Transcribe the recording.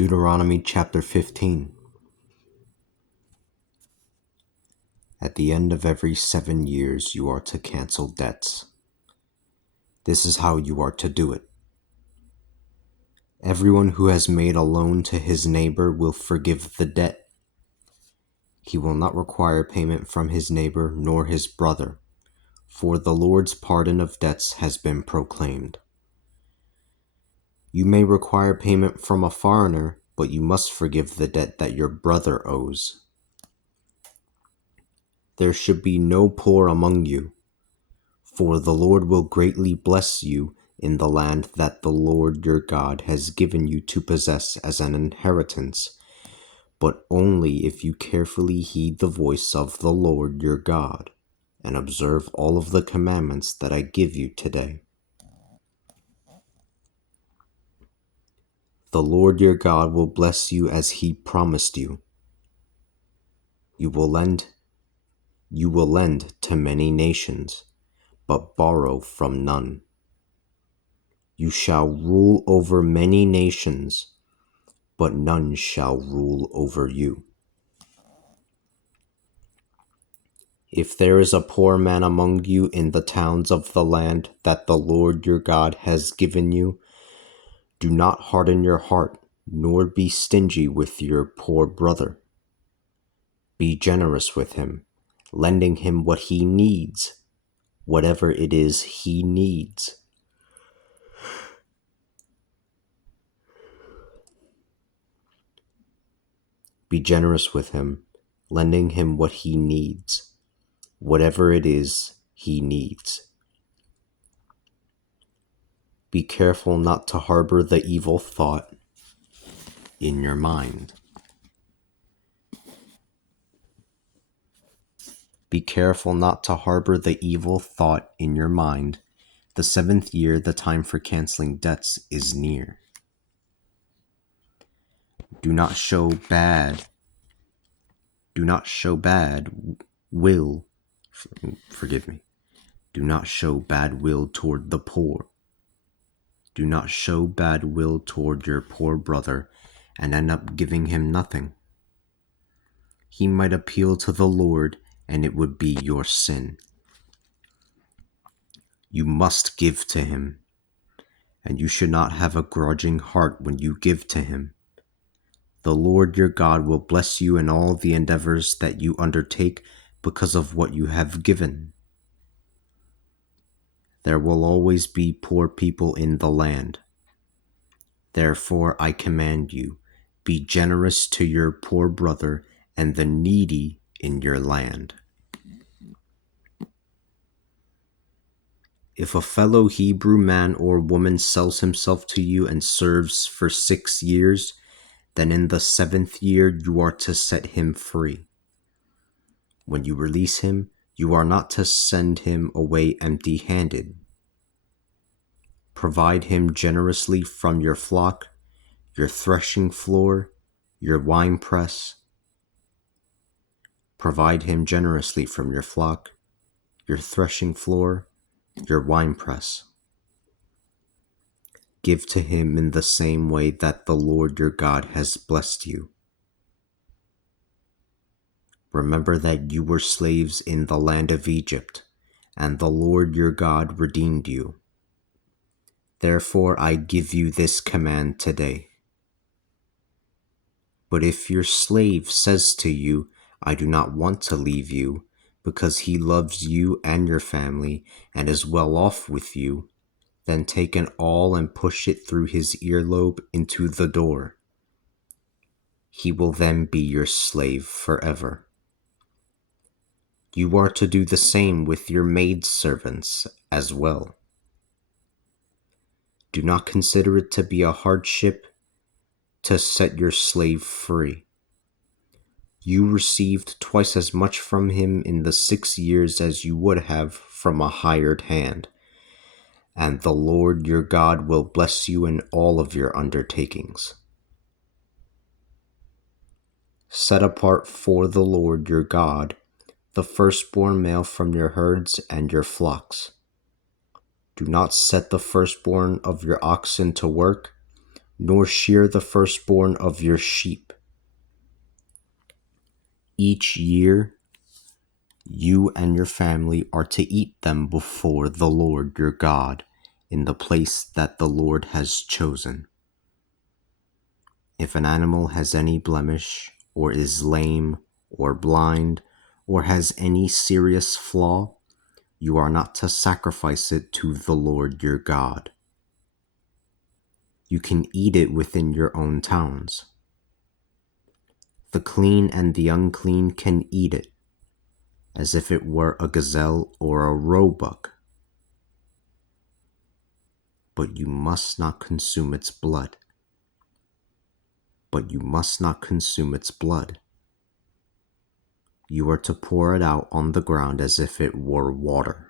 Deuteronomy chapter 15. At the end of every 7 years you are to cancel debts. This is how you are to do it. Everyone who has made a loan to his neighbor will forgive the debt. He will not require payment from his neighbor nor his brother, for the Lord's pardon of debts has been proclaimed. You may require payment from a foreigner, but you must forgive the debt that your brother owes. There should be no poor among you, for the Lord will greatly bless you in the land that the Lord your God has given you to possess as an inheritance, but only if you carefully heed the voice of the Lord your God and observe all of the commandments that I give you today. The Lord your God will bless you as he promised you. You will lend to many nations, but borrow from none. You shall rule over many nations, but none shall rule over you. If there is a poor man among you in the towns of the land that the Lord your God has given you, do not harden your heart, nor be stingy with your poor brother. Be generous with him, lending him what he needs, whatever it is he needs. Be generous with him, lending him what he needs, whatever it is he needs. Be careful not to harbor the evil thought in your mind. Be careful not to harbor the evil thought in your mind. The 7th year, the time for canceling debts, is near. Do not show bad will. Forgive me. Do not show bad will toward the poor. Do not show bad will toward your poor brother and end up giving him nothing. He might appeal to the Lord, and it would be your sin. You must give to him, and you should not have a grudging heart when you give to him. The Lord your God will bless you in all the endeavors that you undertake because of what you have given. There will always be poor people in the land. Therefore I command you, be generous to your poor brother and the needy in your land. If a fellow Hebrew man or woman sells himself to you and serves for 6 years, then in the 7th year you are to set him free. When you release him, you are not to send him away empty-handed. Provide him generously from your flock, your threshing floor, your winepress. Provide him generously from your flock, your threshing floor, your winepress. Give to him in the same way that the Lord your God has blessed you. Remember that you were slaves in the land of Egypt, and the Lord your God redeemed you. Therefore I give you this command today. But if your slave says to you, I do not want to leave you, because he loves you and your family and is well off with you, then take an awl and push it through his earlobe into the door. He will then be your slave forever. You are to do the same with your maidservants as well. Do not consider it to be a hardship to set your slave free. You received twice as much from him in the 6 years as you would have from a hired hand, and the Lord your God will bless you in all of your undertakings. Set apart for the Lord your God the firstborn male from your herds and your flocks. Do not set the firstborn of your oxen to work, nor shear the firstborn of your sheep. Each year, you and your family are to eat them before the Lord your God in the place that the Lord has chosen. If an animal has any blemish, or is lame, or blind, or has any serious flaw, you are not to sacrifice it to the Lord your God. You can eat it within your own towns. The clean and the unclean can eat it, as if it were a gazelle or a roebuck. But you must not consume its blood. You are to pour it out on the ground as if it were water.